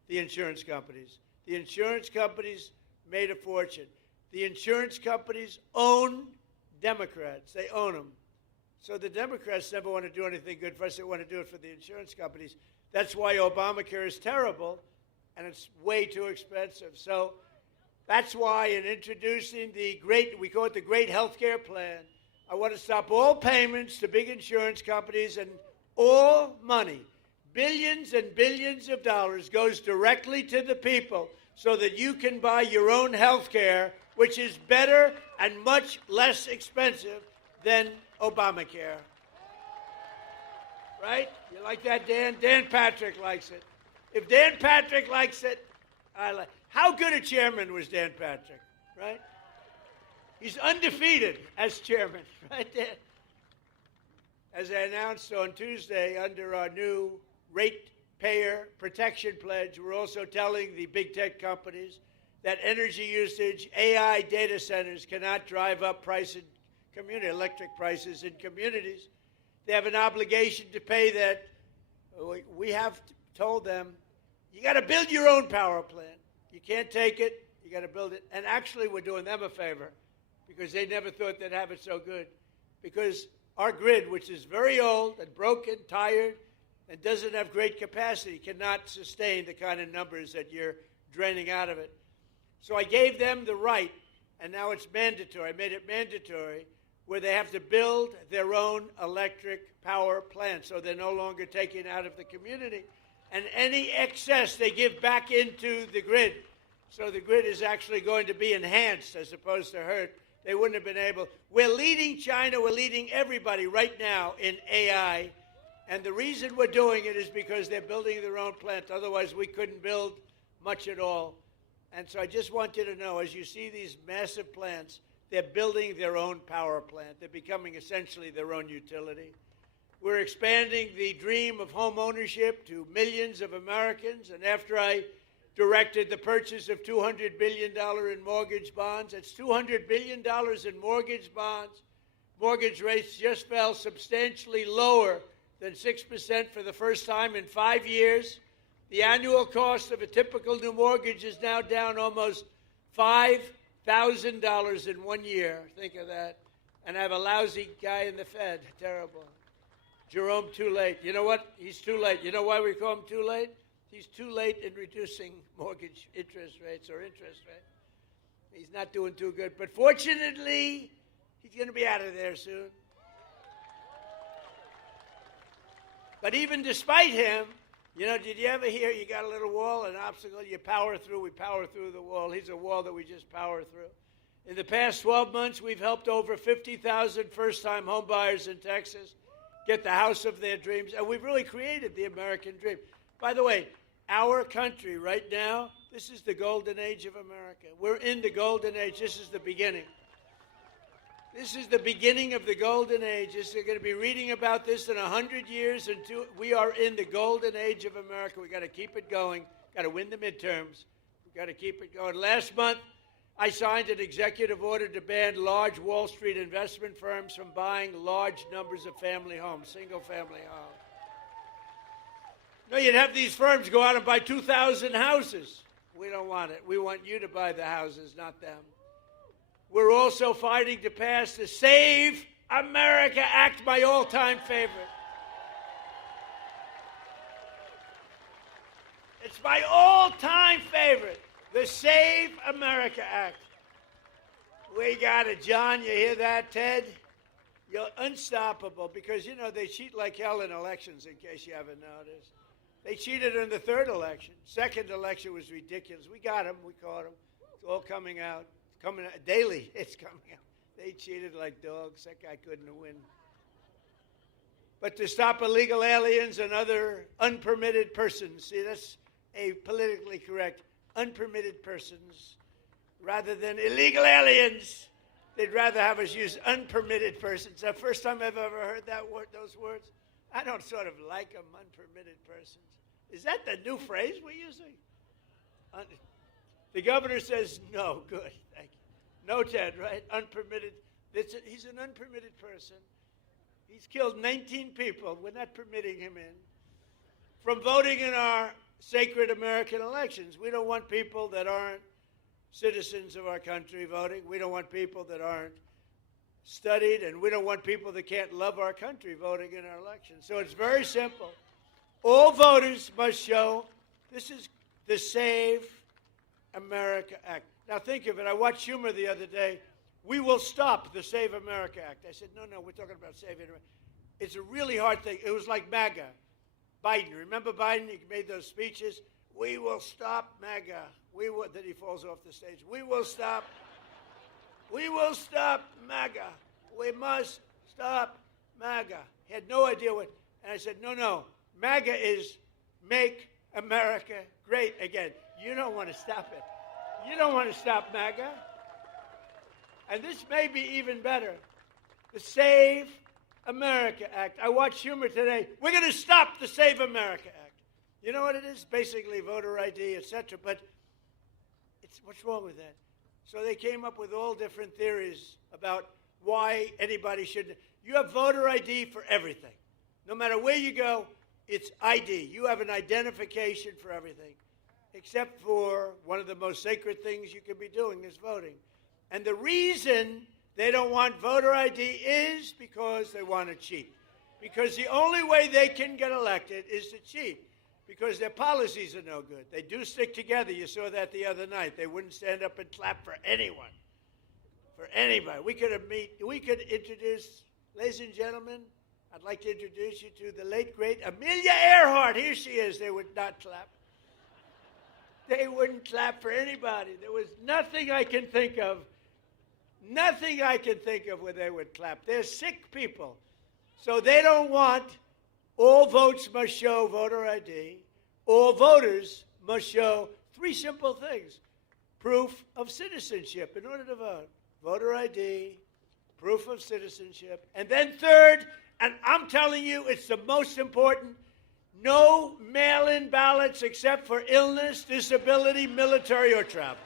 the insurance companies. The insurance companies made a fortune. The insurance companies own Democrats. They own them. So the Democrats never want to do anything good for us. They want to do it for the insurance companies. That's why Obamacare is terrible, and it's way too expensive. So that's why in introducing the great, we call it the Great Healthcare Plan, I want to stop all payments to big insurance companies, and all money, billions and billions of dollars, goes directly to the people so that you can buy your own health care, which is better and much less expensive than Obamacare. Right? You like that, Dan? Dan Patrick likes it. If Dan Patrick likes it, I like it. How good a chairman was Dan Patrick, right? He's undefeated as chairman, right, Dan? As I announced on Tuesday, under our new ratepayer protection pledge, we're also telling the big tech companies that energy usage, AI data centers cannot drive up price in community, electric prices in communities. They have an obligation to pay that. We have told them, you got to build your own power plant. You can't take it. You got to build it. And actually, we're doing them a favor, because they never thought they'd have it so good. Because our grid, which is very old and broken, tired, and doesn't have great capacity, cannot sustain the kind of numbers that you're draining out of it. So I gave them the right, and now it's mandatory. I made it mandatory, where they have to build their own electric power plant, so they're no longer taking out of the community. And any excess they give back into the grid. So the grid is actually going to be enhanced as opposed to hurt. They wouldn't have been able. We're leading China. We're leading everybody right now in AI. And the reason we're doing it is because they're building their own plant. Otherwise, we couldn't build much at all. And so I just want you to know, as you see these massive plants, they're building their own power plant. They're becoming essentially their own utility. We're expanding the dream of home ownership to millions of Americans. And after I directed the purchase of $200 billion in mortgage bonds, that's $200 billion in mortgage bonds. Mortgage rates just fell substantially lower than 6% for the first time in 5 years. The annual cost of a typical new mortgage is now down almost $5,000 in 1 year. Think of that. And I have a lousy guy in the Fed. Terrible. Jerome, too late. You know what? He's too late. You know why we call him too late? He's too late in reducing mortgage interest rates or interest rate. He's not doing too good. But fortunately, he's going to be out of there soon. But even despite him, you know, did you ever hear you got a little wall, an obstacle, you power through, we power through the wall. He's a wall that we just power through. In the past 12 months, we've helped over 50,000 first-time home buyers in Texas get the house of their dreams, and we've really created the American dream. By the way, our country right now, this is the golden age of America. We're in the golden age. This is the beginning. This is the beginning of the golden age. You're going to be reading about this in 100 years. We are in the golden age of America. We've got to keep it going. Got to win the midterms. We've got to keep it going. Last month, I signed an executive order to ban large Wall Street investment firms from buying large numbers of family homes, single-family homes. No, you'd have these firms go out and buy 2,000 houses. We don't want it. We want you to buy the houses, not them. We're also fighting to pass the Save America Act, my all-time favorite. It's my all-time favorite, the Save America Act. We got it, John. You hear that, Ted? You're unstoppable because, you know, they cheat like hell in elections, in case you haven't noticed. They cheated in the third election. Second election was ridiculous. We got them. We caught them. It's all coming out. It's coming out daily. It's coming out. They cheated like dogs. That guy couldn't win. But to stop illegal aliens and other unpermitted persons, see, that's a politically correct, unpermitted persons, rather than illegal aliens. They'd rather have us use unpermitted persons. The first time I've ever heard that word, those words. I don't sort of like them, unpermitted persons. Is that the new phrase we're using? The governor says, no, good, thank you. No, Ted, right? Unpermitted. He's an unpermitted person. He's killed 19 people. We're not permitting him in. From voting in our sacred American elections. We don't want people that aren't citizens of our country voting. We don't want people that aren't studied, and we don't want people that can't love our country voting in our elections. So it's very simple. All voters must show this is the Save America Act. Now think of it. I watched Schumer the other day. We will stop the Save America Act. I said, no, we're talking about saving America. It's a really hard thing. It was like MAGA. Biden, remember Biden? He made those speeches. We will stop MAGA. Then he falls off the stage. We will stop MAGA. We must stop MAGA. He had no idea what. And I said, no. MAGA is Make America Great Again. You don't want to stop it. You don't want to stop MAGA. And this may be even better. The Save America Act. I watched Schumer today. We're going to stop the Save America Act. You know what it is? Basically voter ID, etc. But what's wrong with that? So they came up with all different theories about why anybody should. You have voter ID for everything. No matter where you go, it's ID. You have an identification for everything, except for one of the most sacred things you can be doing is voting. And the reason they don't want voter ID is because they want to cheat. Because the only way they can get elected is to cheat. Because their policies are no good. They do stick together. You saw that the other night. They wouldn't stand up and clap for anyone, for anybody. We could introduce, ladies and gentlemen, I'd like to introduce you to the late, great Amelia Earhart. Here she is. They would not clap. They wouldn't clap for anybody. There was nothing I can think of. Nothing I can think of where they would clap. They're sick people. So they don't want all votes must show voter ID. All voters must show three simple things. Proof of citizenship in order to vote. Voter ID, proof of citizenship. And then third, and I'm telling you, it's the most important, no mail-in ballots except for illness, disability, military, or travel.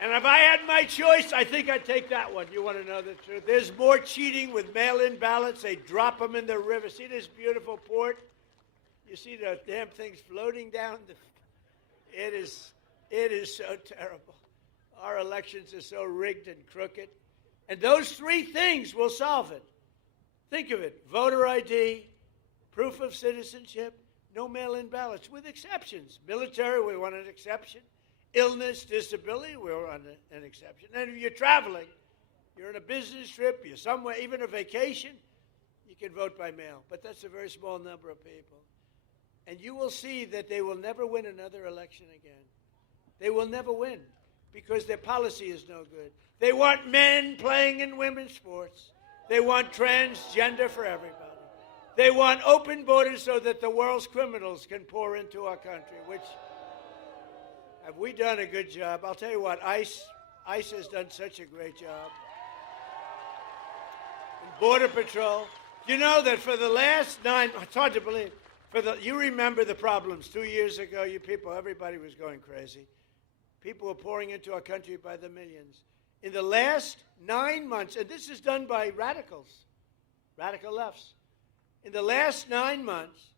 And if I had my choice, I think I'd take that one. You want to know the truth? There's more cheating with mail-in ballots. They drop them in the river. See this beautiful port? You see the damn things floating down? It is so terrible. Our elections are so rigged and crooked. And those three things will solve it. Think of it. Voter ID, proof of citizenship, no mail-in ballots, with exceptions. Military, we want an exception. Illness, disability, we want an exception. And if you're traveling, you're on a business trip, you're somewhere, even a vacation, you can vote by mail. But that's a very small number of people. And you will see that they will never win another election again. They will never win because their policy is no good. They want men playing in women's sports. They want transgender for everybody. They want open borders so that the world's criminals can pour into our country, which, have we done a good job? I'll tell you what, ICE has done such a great job. And Border Patrol. You know that for the last it's hard to believe, you remember the problems 2 years ago, you people, everybody was going crazy. People were pouring into our country by the millions. In the last 9 months, and this is done by radicals, radical lefts. In the last 9 months,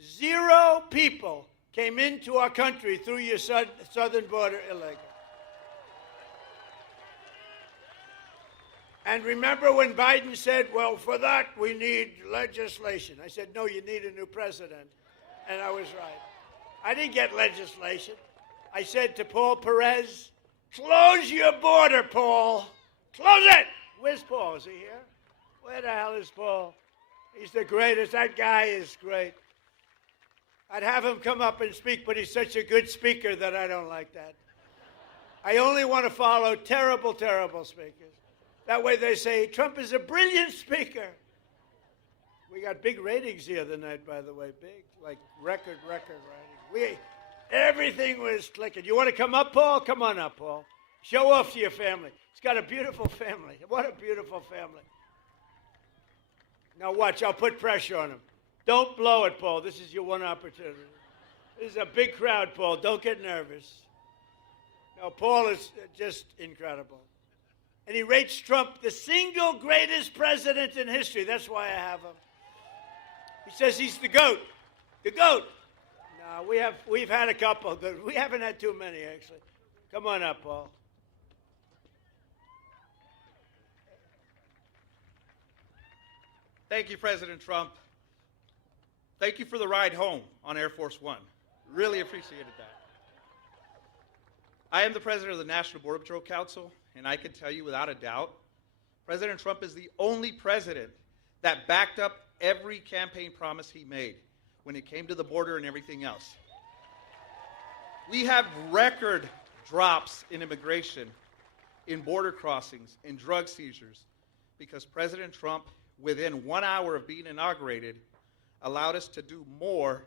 0 people came into our country through your southern border illegal. And remember when Biden said, well, for that we need legislation. I said, no, you need a new president. And I was right. I didn't get legislation. I said to Paul Perez, close your border, Paul. Close it. Where's Paul? Is he here? Where the hell is Paul? He's the greatest. That guy is great. I'd have him come up and speak, but he's such a good speaker that I don't like that. I only want to follow terrible, terrible speakers. That way they say, Trump is a brilliant speaker. We got big ratings the other night, by the way, big, like record ratings. Everything was clicking. You want to come up, Paul? Come on up, Paul. Show off to your family. He's got a beautiful family. What a beautiful family. Now watch, I'll put pressure on him. Don't blow it, Paul. This is your one opportunity. This is a big crowd, Paul. Don't get nervous. No, Paul is just incredible. And he rates Trump the single greatest president in history. That's why I have him. He says he's the GOAT. The GOAT. No, we've had a couple. We haven't had too many, actually. Come on up, Paul. Thank you, President Trump. Thank you for the ride home on Air Force One. Really appreciated that. I am the president of the National Border Patrol Council, and I can tell you without a doubt, President Trump is the only president that backed up every campaign promise he made when it came to the border and everything else. We have record drops in immigration, in border crossings, in drug seizures, because President Trump, within 1 hour of being inaugurated, allowed us to do more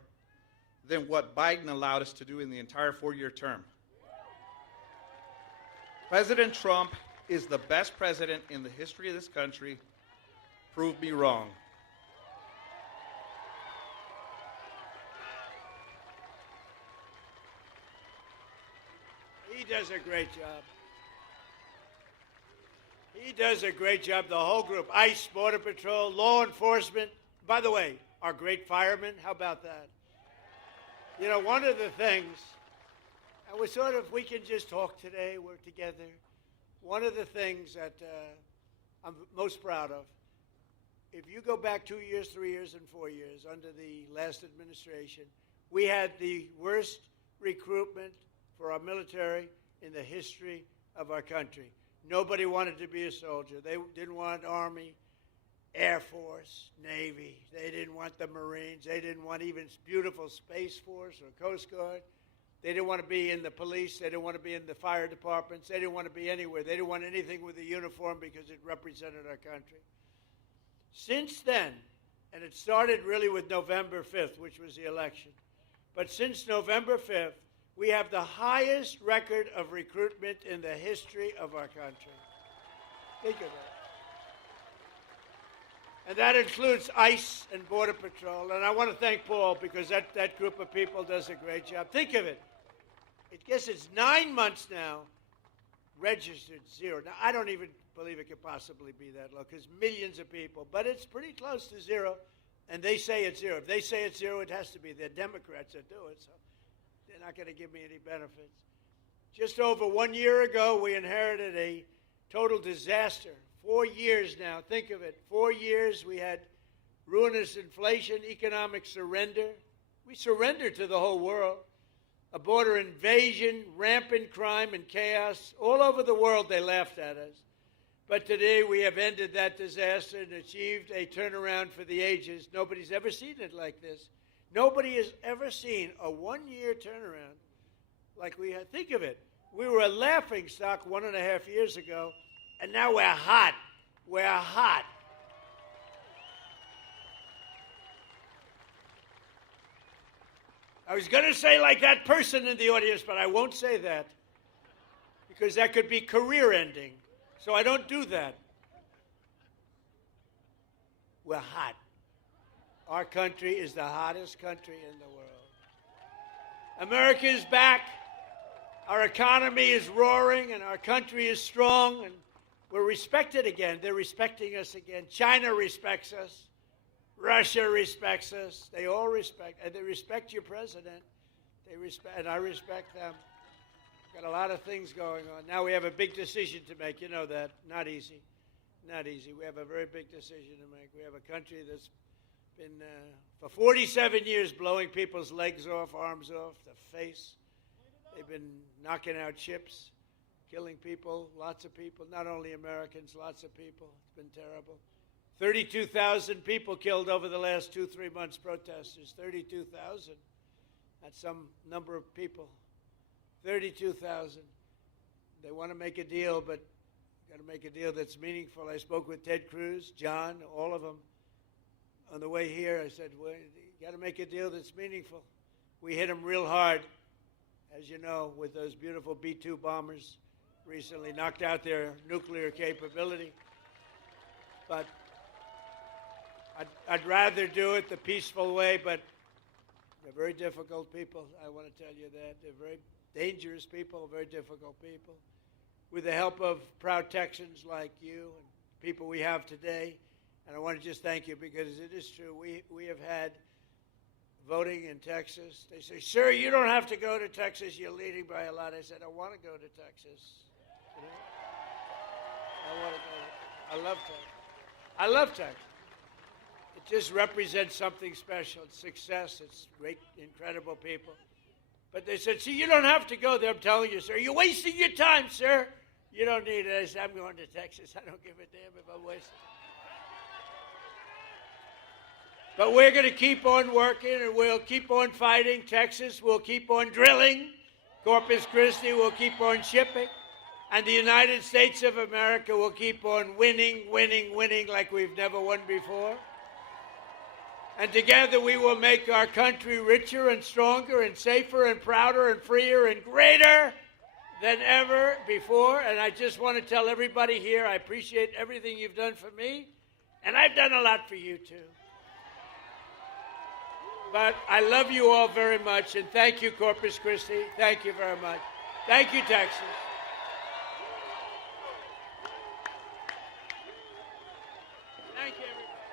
than what Biden allowed us to do in the entire 4-year term. President Trump is the best president in the history of this country. Prove me wrong. He does a great job. He does a great job, the whole group. ICE, Border Patrol, law enforcement. By the way, our great firemen, how about that? You know, one of the things, and we can just talk today, work together. One of the things that I'm most proud of, if you go back 2 years, 3 years, and 4 years under the last administration, we had the worst recruitment for our military in the history of our country. Nobody wanted to be a soldier. They didn't want Army, Air Force, Navy. They didn't want the Marines. They didn't want even beautiful Space Force or Coast Guard. They didn't want to be in the police. They didn't want to be in the fire departments. They didn't want to be anywhere. They didn't want anything with a uniform because it represented our country. Since then, and it started really with November 5th, which was the election, but since November 5th, we have the highest record of recruitment in the history of our country. Think of it. And that includes ICE and Border Patrol. And I want to thank Paul because that group of people does a great job. Think of it. I guess it's 9 months now, registered zero. Now, I don't even believe it could possibly be that low because millions of people, but it's pretty close to zero. And they say it's zero. If they say it's zero, it has to be. They're Democrats that do it, so they're not going to give me any benefits. Just over 1 year ago, we inherited a total disaster. 4 years now, think of it. 4 years, we had ruinous inflation, economic surrender. We surrendered to the whole world. A border invasion, rampant crime and chaos. All over the world, they laughed at us. But today, we have ended that disaster and achieved a turnaround for the ages. Nobody's ever seen it like this. Nobody has ever seen a one-year turnaround like we had. Think of it. We were a laughing stock 1.5 years ago, and now we're hot. We're hot. I was going to say like that person in the audience, but I won't say that because that could be career-ending. So I don't do that. We're hot. Our country is the hottest country in the world. America is back. Our economy is roaring, and our country is strong, and we're respected again. They're respecting us again. China respects us. Russia respects us. They all respect, and they respect your president. They respect, and I respect them. Got a lot of things going on. Now we have a big decision to make. You know that. Not easy. Not easy. We have a very big decision to make. We have a country that's been, for 47 years, blowing people's legs off, arms off, the face. They've been knocking out ships, killing people, lots of people, not only Americans, lots of people. It's been terrible. 32,000 people killed over the last 2-3 months, protesters. 32,000. That's some number of people. 32,000. They want to make a deal, but got to make a deal that's meaningful. I spoke with Ted Cruz, John, all of them. On the way here, I said, well, you got to make a deal that's meaningful. We hit them real hard, as you know, with those beautiful B-2 bombers recently, knocked out their nuclear capability. But I'd rather do it the peaceful way, but they're very difficult people. I want to tell you that. They're very dangerous people, very difficult people. With the help of proud Texans like you and people we have today, and I want to just thank you because it is true. We have had voting in Texas. They say, sir, you don't have to go to Texas. You're leading by a lot. I said, I want to go to Texas. You know? I want to go. I love Texas. I love Texas. It just represents something special. It's success. It's great, incredible people. But they said, see, you don't have to go there. I'm telling you, sir. You're wasting your time, sir. You don't need it. I said, I'm going to Texas. I don't give a damn if I'm wasting it. But we're going to keep on working, and we'll keep on fighting. Texas will keep on drilling. Corpus Christi will keep on shipping. And the United States of America will keep on winning, winning, winning like we've never won before. And together we will make our country richer and stronger and safer and prouder and freer and greater than ever before. And I just want to tell everybody here, I appreciate everything you've done for me, and I've done a lot for you too. But I love you all very much, and thank you, Corpus Christi. Thank you very much. Thank you, Texas. Thank you, everybody.